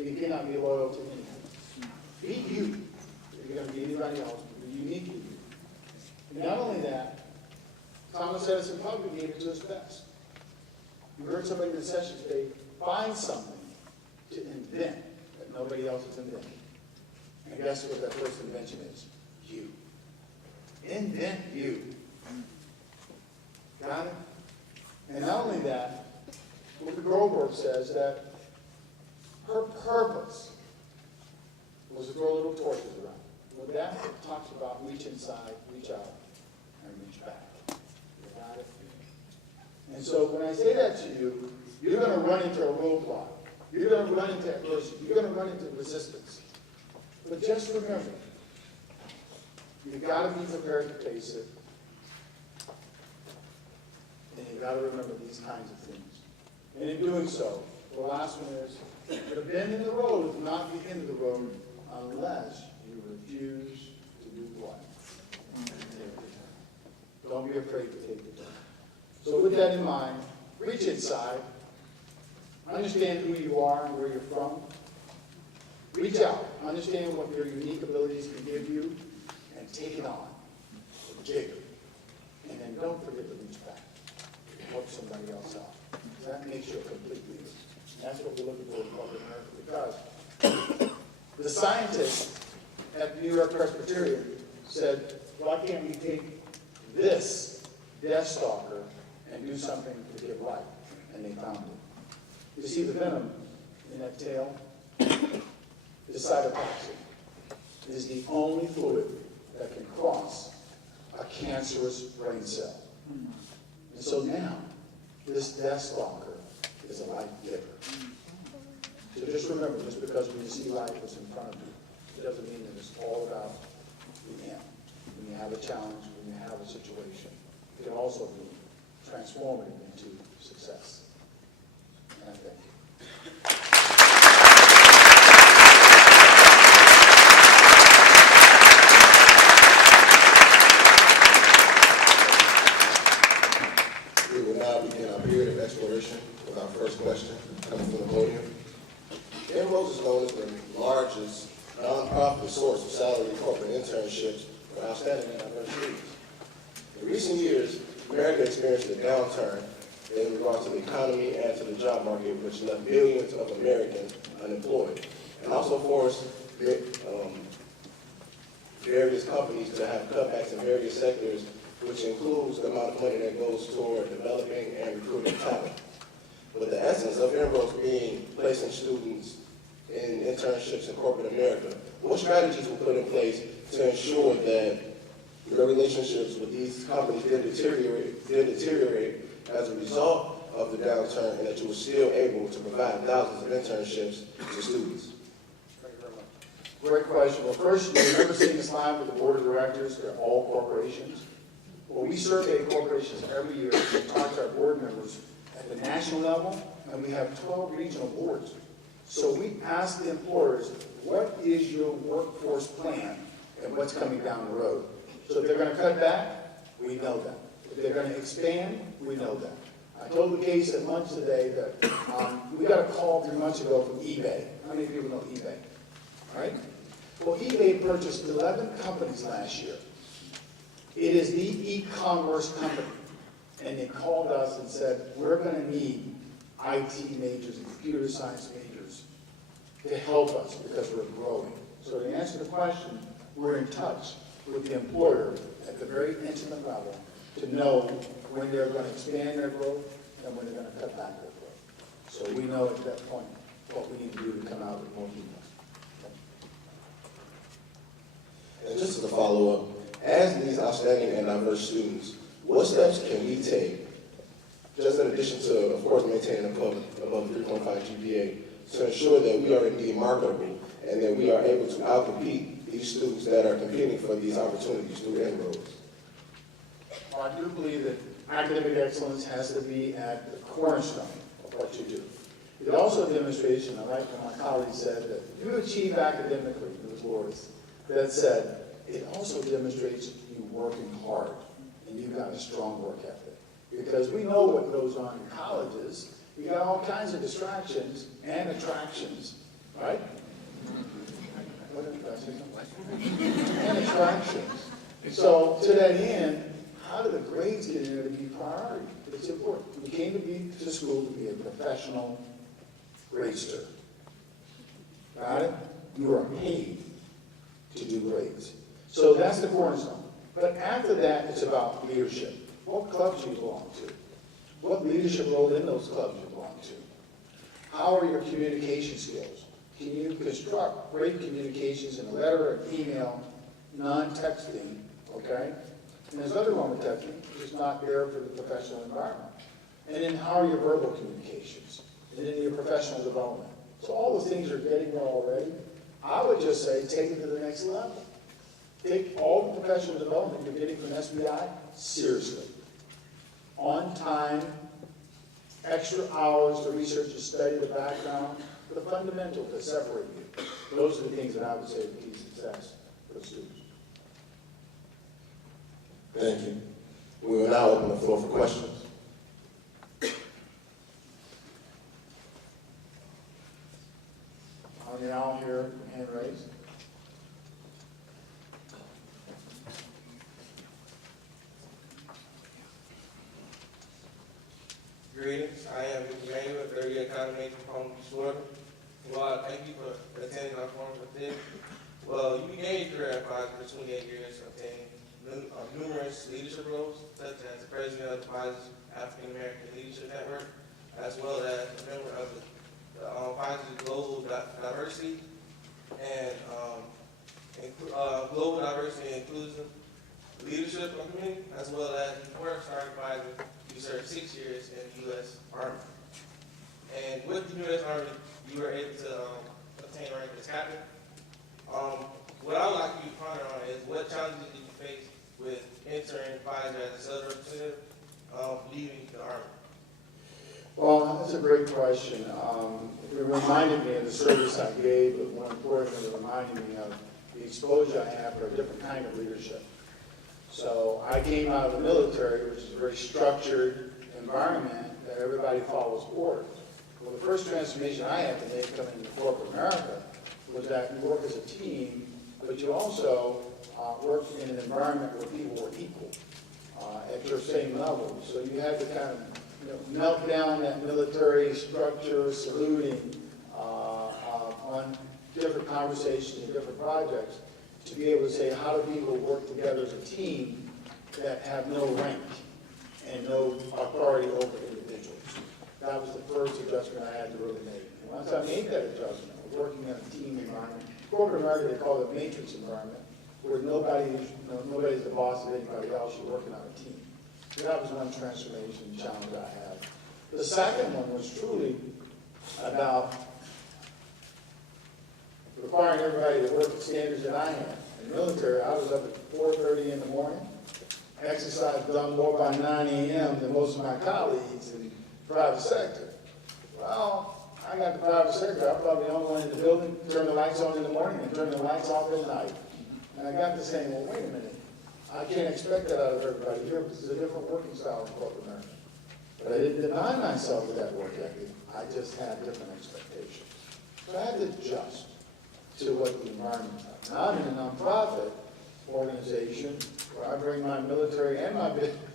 and you cannot be loyal to anyone. Be you. If you're going to be anybody else, be uniquely you. And not only that, Thomas Edison probably gave it to his best. You heard somebody in the session today, find something to invent that nobody else has invented. And guess what that first invention is? You. Invent you. Got it? And not only that, Whoopi Goldberg says that her purpose was to throw little torches around. With that, it talks about reach inside, reach out, and reach back. You got it? And so when I say that to you, you're going to run into a roadblock. You're going to run into adversity. You're going to run into resistance. But just remember, you've got to be prepared to face it. And you've got to remember these kinds of things. And in doing so, the last one is, the bend in the road is not the end of the road unless you refuse to do what? Don't be afraid to take the turn. So with that in mind, reach inside. Understand who you are and where you're from. Reach out. Understand what your unique abilities can give you, and take it on. Jigger. And then don't forget to reach back. Help somebody else out. That makes you a complete leader. And that's what we're looking for in corporate America, because the scientists at New York Presbyterian said, why can't we take this Death Stalker and do something to give life? And they found it. You see the venom in that tail? The cytotoxin is the only fluid that can cross a cancerous brain cell. And so now, this Death Stalker is a life giver. So just remember, just because when you see life is in front of you, it doesn't mean that it's all about the end. When you have a challenge, when you have a situation, it can also be transformative into success. And I thank you. We will now begin our period of exploration with our first question coming from the podium. INROADS is known as the largest nonprofit source of salary corporate internships for outstanding and diverse students. In recent years, America experienced a downturn in regard to the economy and to the job market, which left millions of Americans unemployed, and also forced various companies to have cutbacks in various sectors, which includes the amount of money that goes toward developing and recruiting talent. With the essence of INROADS being placing students in internships in corporate America, what strategies were put in place to ensure that the relationships with these companies didn't deteriorate as a result of the downturn, and that you were still able to provide thousands of internships to students? Thank you very much. Great question. Well, first, you remember seeing this slide with the board of directors? They're all corporations. Well, we survey corporations every year. We talk to our board members at the national level, and we have 12 regional boards. So we ask the employers, what is your workforce plan and what's coming down the road? So if they're going to cut back, we know that. If they're going to expand, we know that. I told the case at lunch today that we got a call 3 months ago from eBay. How many people know eBay? All right? Well, eBay purchased 11 companies last year. It is the e-commerce company. And they called us and said, we're going to need IT majors and computer science majors to help us because we're growing. So to answer the question, we're in touch with the employer at the very intimate level to know when they're going to expand their growth and when they're going to cut back their growth. So we know at that point what we need to do to come out with more people. And just as a follow-up, as these outstanding and diverse students, what steps can we take, just in addition to, of course, maintaining above 3.5 GPA, to ensure that we are indeed marketable and that we are able to outcompete these students that are competing for these opportunities through INROADS? Well, I do believe that academic excellence has to be at the cornerstone of what you do. It also demonstrates, and I like what my colleague said, that you achieve academically, it was Loris, that said, it also demonstrates you working hard and you've got a strong work ethic. Because we know what goes on in colleges. You got all kinds of distractions and attractions, right? What did I say something? And attractions. So to that end, how do the grades get in there to be priority? It's important. You came to school to be a professional gradester. Got it? You are paid to do grades. So that's the cornerstone. But after that, it's about leadership. What clubs you belong to? What leadership role in those clubs you belong to? How are your communication skills? Can you construct great communications in a letter or email, non-texting, okay? And there's nothing wrong with texting, it's just not there for the professional environment. And then how are your verbal communications? And then your professional development. So all those things are getting there already. I would just say take it to the next level. Take all the professional development you're getting from SBI seriously. On time, extra hours to research and study the background, the fundamentals that separate you. Those are the things that I would say are key success for the students. Thank you. We will now open the floor for questions. On the aisle here, hand raised. Greetings, I am Emmanuel, third-year economy major from Palm Beach, Florida. Well, thank you for attending our forum today. Well, you began your career at FAMU for 28 years, obtaining numerous leadership roles, such as the president of the FAMU's African American Leadership Network, as well as a member of the FAMU's Global Diversity and Global Diversity and Inclusion Leadership Committee, as well as you were started by you served 6 years in the U.S. Army. And with the U.S. Army, you were able to obtain rank as captain. What I would like you to ponder on is what challenges did you face with entering Pfizer as a sales representative, leaving the Army? Well, that's a great question. It reminded me of the service I gave, but more importantly, it reminded me of the exposure I have for a different kind of leadership. So I came out of the military, which is a very structured environment that everybody follows orders. Well, the first transformation I had to make coming into corporate America was that you work as a team, but you also work in an environment where people were equal at your same level. So you had to kind of melt down that military structure, saluting on different conversations and different projects, to be able to say, how do people work together as a team that have no rank and no authority over individuals? That was the first adjustment I had to really make. And once I made that adjustment, working in a team environment, corporate America, they call it a matrix environment, where nobody's the boss of anybody else, you're working on a team. So that was one transformation challenge I had. The second one was truly about requiring everybody to work at standards that I had. In the military, I was up at 4:30 in the morning, exercise done more by 9 a.m. than most of my colleagues in the private sector. Well, I got the private sector, I'm probably the only one in the building, turn the lights on in the morning and turn the lights off at night. And I got to saying, well, wait a minute, I can't expect that out of everybody here, because it's a different working style in corporate America. But I didn't deny myself of that work ethic, I just had different expectations. So I had to adjust to what the environment is. Now I'm in a nonprofit organization where I bring my military and my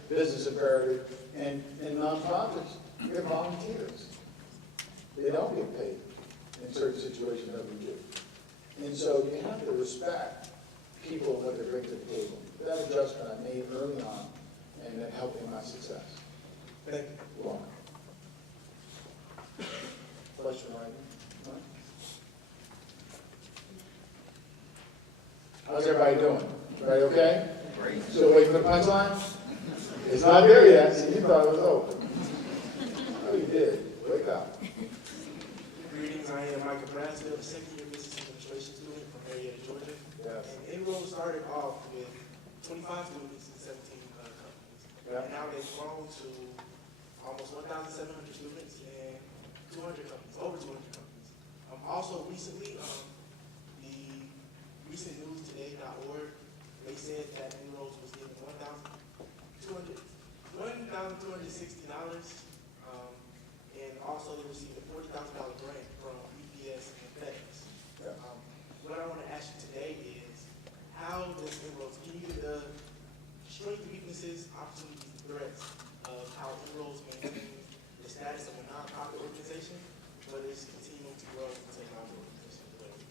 business imperative, and in nonprofits, they're volunteers. They don't get paid in certain situations that we do. And so you have to respect people and what they bring to the table. That adjustment I made early on, and that helped in my success. Thank you. You're welcome. Question right here? How's everybody doing? Everybody okay? Great. Still waiting for the punchline? It's not there yet, so you thought it was over. Oh, you did. Wake up. Greetings, I am Michael Bradsfield, a second-year business administration student from Marietta, Georgia. Yes. And INROADS started off with 25 students and 17 companies. Yeah. And now they've grown to almost 1,700 students and 200 companies, over 200 companies. Also recently, the recent newstoday.org, they said that INROADS was given $1,260, and also they received a $40,000 grant from UPS and FedEx.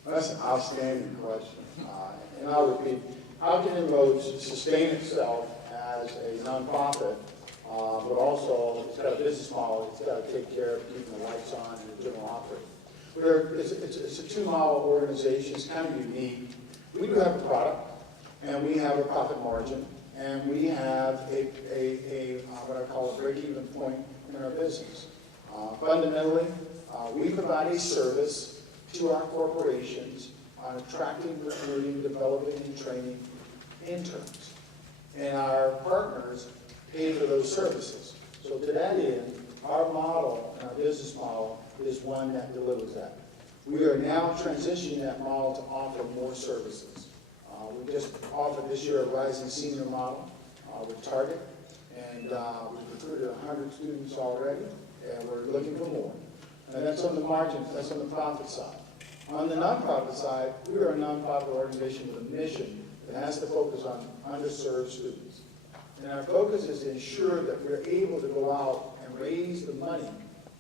That's an outstanding question. And I'll repeat, how can INROADS sustain itself as a nonprofit, but also it's got a business model, it's got to take care of keeping the lights on and the general operating. It's a two-model organization, it's kind of unique. We do have a product, and we have a profit margin, and we have what I call a break-even point in our business. Fundamentally, we provide a service to our corporations on attracting, recruiting, developing, and training interns. And our partners pay for those services. So to that end, our model and our business model is one that delivers that. We are now transitioning that model to offer more services. We just offered this year a rising senior model with Target, and we've recruited 100 students already, and we're looking for more. And that's on the margin, that's on the profit side. On the nonprofit side, we are a nonprofit organization with a mission that has to focus on underserved students. And our focus is to ensure that we're able to go out and raise the money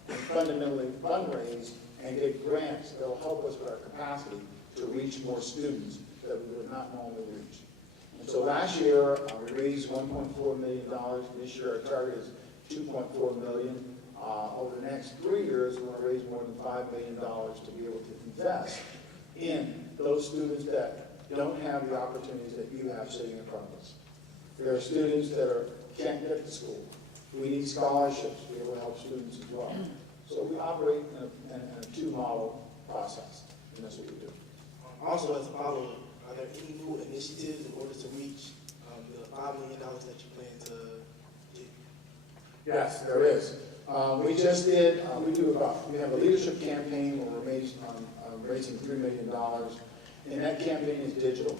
and fundamentally fundraise and get grants that will help us with our capacity to reach more students that we would not normally reach. And so last year, we raised $1.4 million. This year, our target is $2.4 million. Over the next 3 years, we're going to raise more than $5 million to be able to invest in those students that don't have the opportunities that you have sitting in front of us. There are students that can't get to school. We need scholarships to be able to help students as well. So we operate in a two-model process, and that's what we do. Also, as a follow-up, are there any new initiatives in order to reach the $5 million that you plan to get? Yes, there is. We just did, we have a leadership campaign where we're raising $3 million, and that campaign is digital.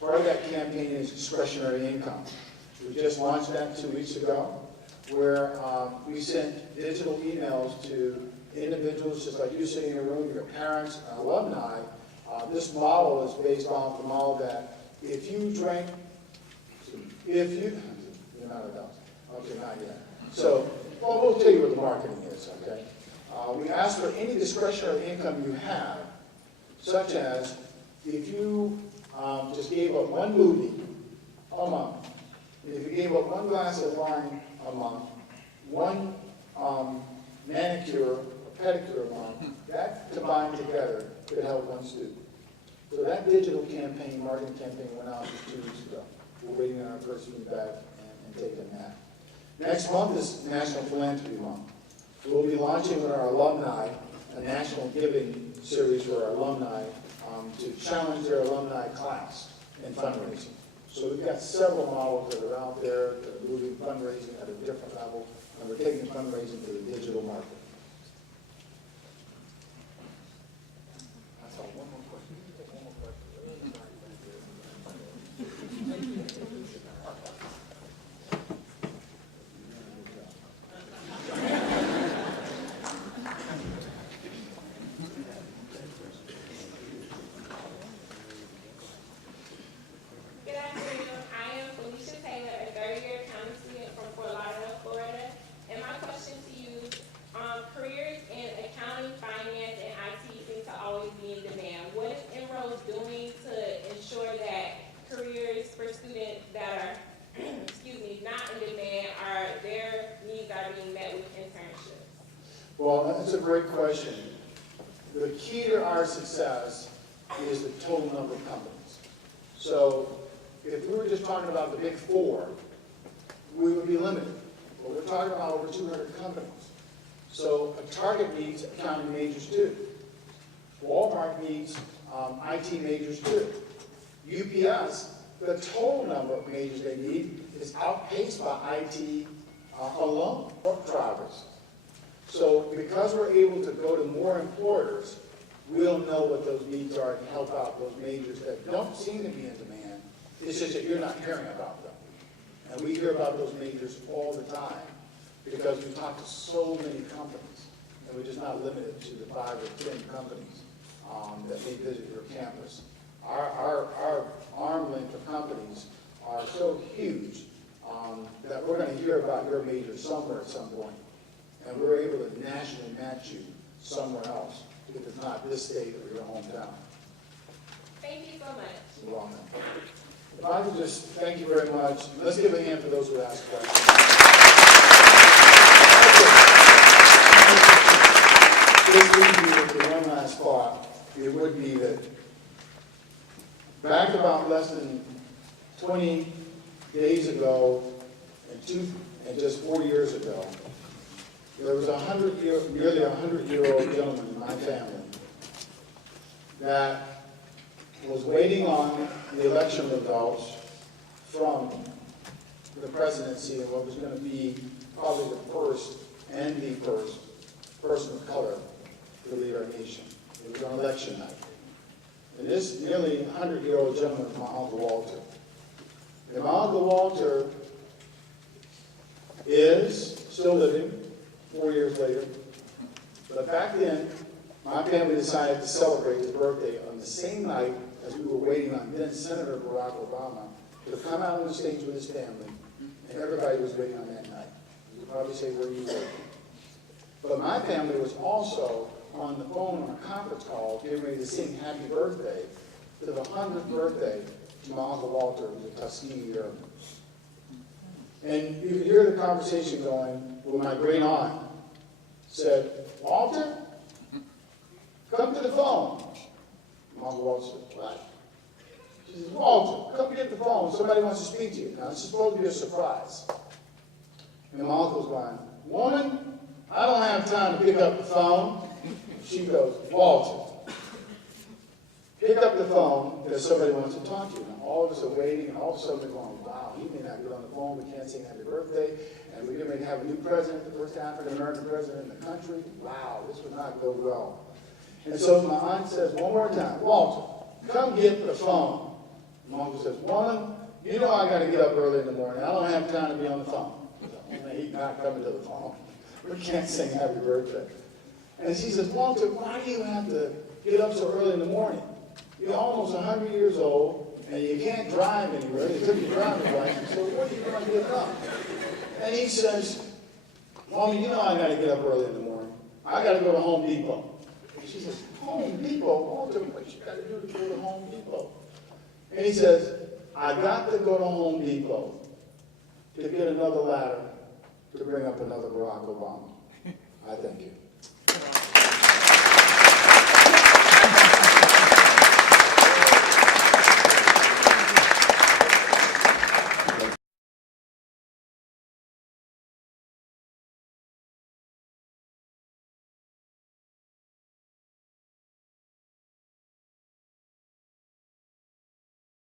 Part of that campaign is discretionary income. We just launched that 2 weeks ago, where we sent digital emails to individuals just like you sitting in a room, your parents, and alumni. This model is based off the model that if you, you're not adults. Okay, not yet. So, well, we'll tell you what the marketing is, okay? We ask for any discretionary income you have, such as if you just gave up one movie a month, if you gave up one glass of wine a month, one manicure or pedicure a month, that combined together could help one student. So that digital campaign, marketing campaign went out just 2 weeks ago. We're waiting on our first feedback and taking that. Next month is National Philanthropy Month. We'll be launching with our alumni a national giving series for our alumni to challenge their alumni class in fundraising. So we've got several models that are out there that are moving fundraising at a different level, and we're taking fundraising to the digital market. That's all. One more question. One more question. Well, that's a great question. The key to our success is the total number of companies. So if we were just talking about the big four, we would be limited. But we're talking about over 200 companies. So a Target needs accounting majors too. Walmart needs IT majors too. UPS, the total number of majors they need is outpaced by IT alone. Truck drivers. So because we're able to go to more employers, we'll know what those needs are and help out those majors that don't seem to be in demand. It's just that you're not hearing about them. And we hear about those majors all the time because we talk to so many companies, and we're just not limited to the 5 or 10 companies that may visit your campus. Our arm length of companies are so huge that we're going to hear about your major somewhere at some point. And we're able to nationally match you somewhere else if it's not this state or your hometown. Thank you so much. You're welcome. If I could just thank you very much. Let's give a hand for those who asked questions. This leads me to one last thought. It would be that back about less than 20 days ago and just 4 years ago, there was nearly 100-year-old gentleman in my family that was waiting on the election results from the presidency and what was going to be probably the first person of color to lead our nation. It was on election night. And this nearly 100-year-old gentleman was my Uncle Walter. And my Uncle Walter is still living 4 years later. But back then, my family decided to celebrate his birthday on the same night as we were waiting on then Senator Barack Obama to come out on the stage with his family. And everybody was waiting on that night. You could probably say where you were. But my family was also on the phone on a conference call getting ready to sing happy birthday to the 100th birthday to my Uncle Walter, who was a Tuskegee Airman. And you could hear the conversation going when my great aunt said, "Walter, come to the phone." My Uncle Walter said, "What?" She says, "Walter, come get the phone. Somebody wants to speak to you." Now, it's supposed to be a surprise. And my uncle's going, "Woman, I don't have time to pick up the phone." She goes, "Walter, pick up the phone because somebody wants to talk to you." Now, all of us are waiting, and all of a sudden we're going, wow, he may not get on the phone, we can't sing happy birthday, and we're going to have a new president, the first African-American president in the country. Wow, this would not go well. And so my aunt says one more time, "Walter, come get the phone." My uncle says, "Woman, you know I got to get up early in the morning. I don't have time to be on the phone." He's not coming to the phone. We can't sing happy birthday. And she says, "Walter, why do you have to get up so early in the morning? You're almost 100 years old, and you can't drive anywhere. They took your driver's license, so what are you going to get up?" And he says, "Mommy, you know I got to get up early in the morning. I got to go to Home Depot." And she says, "Home Depot? Walter, what you got to do to go to Home Depot?" And he says, "I got to go to Home Depot to get another ladder to bring up another Barack Obama." I thank you.